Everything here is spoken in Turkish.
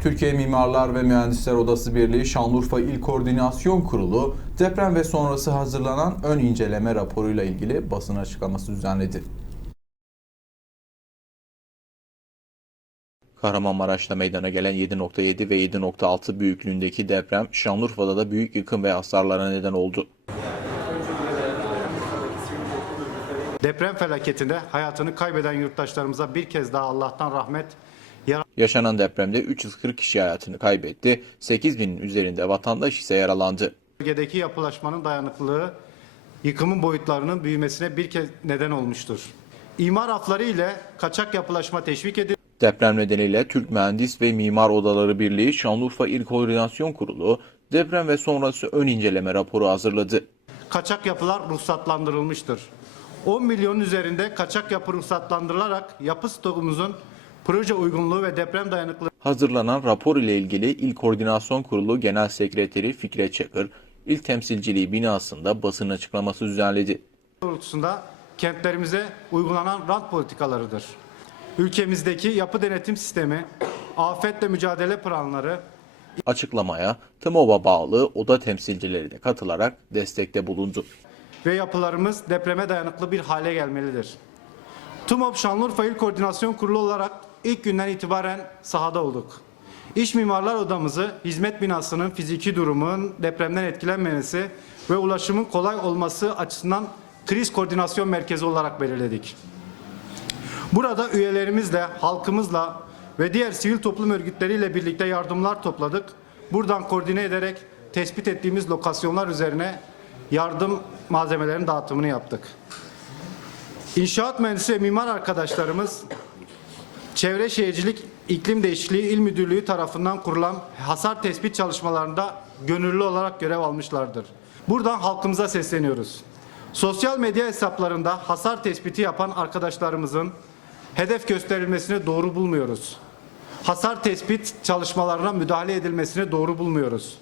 Türkiye Mimarlar ve Mühendisler Odası Birliği Şanlıurfa İl Koordinasyon Kurulu deprem ve sonrası hazırlanan ön inceleme raporuyla ilgili basın açıklaması düzenledi. Kahramanmaraş'ta meydana gelen 7.7 ve 7.6 büyüklüğündeki deprem Şanlıurfa'da da büyük yıkım ve hasarlara neden oldu. Deprem felaketinde hayatını kaybeden yurttaşlarımıza bir kez daha Allah'tan rahmet, Yaşanan depremde 340 kişi hayatını kaybetti, 8 binin üzerinde vatandaş ise yaralandı. bölgedeki yapılaşmanın dayanıklılığı yıkımın boyutlarının büyümesine bir kez neden olmuştur. İmar afları ile kaçak yapılaşma teşvik edildi. Deprem nedeniyle Türk Mühendis ve Mimar Odaları Birliği Şanlıurfa İl Koordinasyon Kurulu deprem ve sonrası ön inceleme raporu hazırladı. Kaçak yapılar ruhsatlandırılmıştır. 10 milyonun üzerinde kaçak yapı ruhsatlandırılarak yapı stokumuzun proje uygunluğu ve deprem dayanıklılığı Hazırlanan rapor ile ilgili İl Koordinasyon Kurulu Genel Sekreteri Fikret Çakır, İl Temsilciliği binasında basın açıklaması düzenledi. doğrultusunda kentlerimize uygulanan rant politikalarıdır. Ülkemizdeki yapı denetim sistemi, afetle mücadele planları, Açıklamaya TMOB'a bağlı oda temsilcileri de katılarak destekte bulundu. ve yapılarımız depreme dayanıklı bir hale gelmelidir. TUMOP Şanlıurfa İl Koordinasyon Kurulu olarak ilk günden itibaren sahada olduk. İş Mimarlar Odamızı hizmet binasının fiziki durumun depremden etkilenmemesi ve ulaşımın kolay olması açısından kriz koordinasyon merkezi olarak belirledik. Burada üyelerimizle, halkımızla ve diğer sivil toplum örgütleriyle birlikte yardımlar topladık. Buradan koordine ederek tespit ettiğimiz lokasyonlar üzerine yardım malzemelerinin dağıtımını yaptık. İnşaat mühendisi ve mimar arkadaşlarımız Çevre Şehircilik İklim Değişikliği İl Müdürlüğü tarafından kurulan hasar tespit çalışmalarında gönüllü olarak görev almışlardır. Buradan halkımıza sesleniyoruz. Sosyal medya hesaplarında hasar tespiti yapan arkadaşlarımızın hedef gösterilmesini doğru bulmuyoruz. Hasar tespit çalışmalarına müdahale edilmesini doğru bulmuyoruz.